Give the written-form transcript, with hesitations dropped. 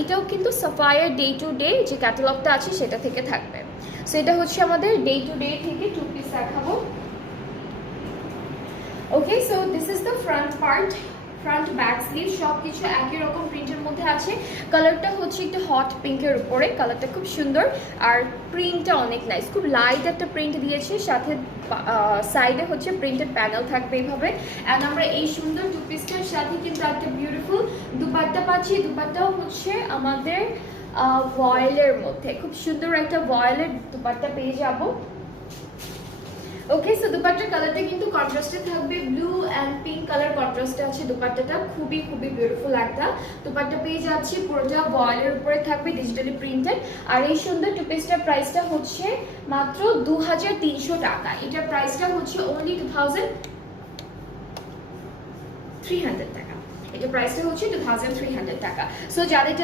এটাও কিন্তু Sapphire day to day যে ক্যাটালগটা আছে সেটা থেকে থাকবে। সো এটা হচ্ছে আমাদের ডে টু ডে থেকে 2 পিস দেখাবো। Okay, so this is the front part, front back sleeve সব কিছু একই রকম প্রিন্টের মধ্যে আছে। কালারটা হচ্ছে একটু হট পিঙ্কের উপরে, কালারটা খুব সুন্দর আর প্রিন্টটা অনেক নাইস, খুব লাইট একটা প্রিন্ট দিয়েছে, সাথে সাইডে হচ্ছে প্রিন্টেড প্যানেল থাকবে এইভাবে। অ্যান্ড আমরা এই সুন্দর 2 পিসটার সাথে কিন্তু একটা বিউটিফুল দুপাট্টা পাচ্ছি। দুপাট্টাও হচ্ছে আমাদের ভয়েলের মধ্যে, খুব সুন্দর একটা ভয়েলের দুপাট্টা পেয়ে যাবো। ওকে, সো দুপাট্টার কালারটা কিন্তু কন্ট্রাস্টে থাকবে, ব্লু অ্যান্ড পিঙ্ক কালার কন্ট্রাস্টে আছে দুপাট্টাটা, খুবই খুবই বিউটিফুল একটা দুপাট্টা পেয়ে যাচ্ছি। পুরোটা ভয়েলের উপরে থাকবে ডিজিটালি প্রিন্টেড। আর এই সুন্দর 2 পিসটার প্রাইসটা হচ্ছে মাত্র 2300 টাকা। এটার প্রাইসটা হচ্ছে অনলি 2300 টাকা। এটা প্রাইসটা হচ্ছে 2300 টাকা। সো যাদের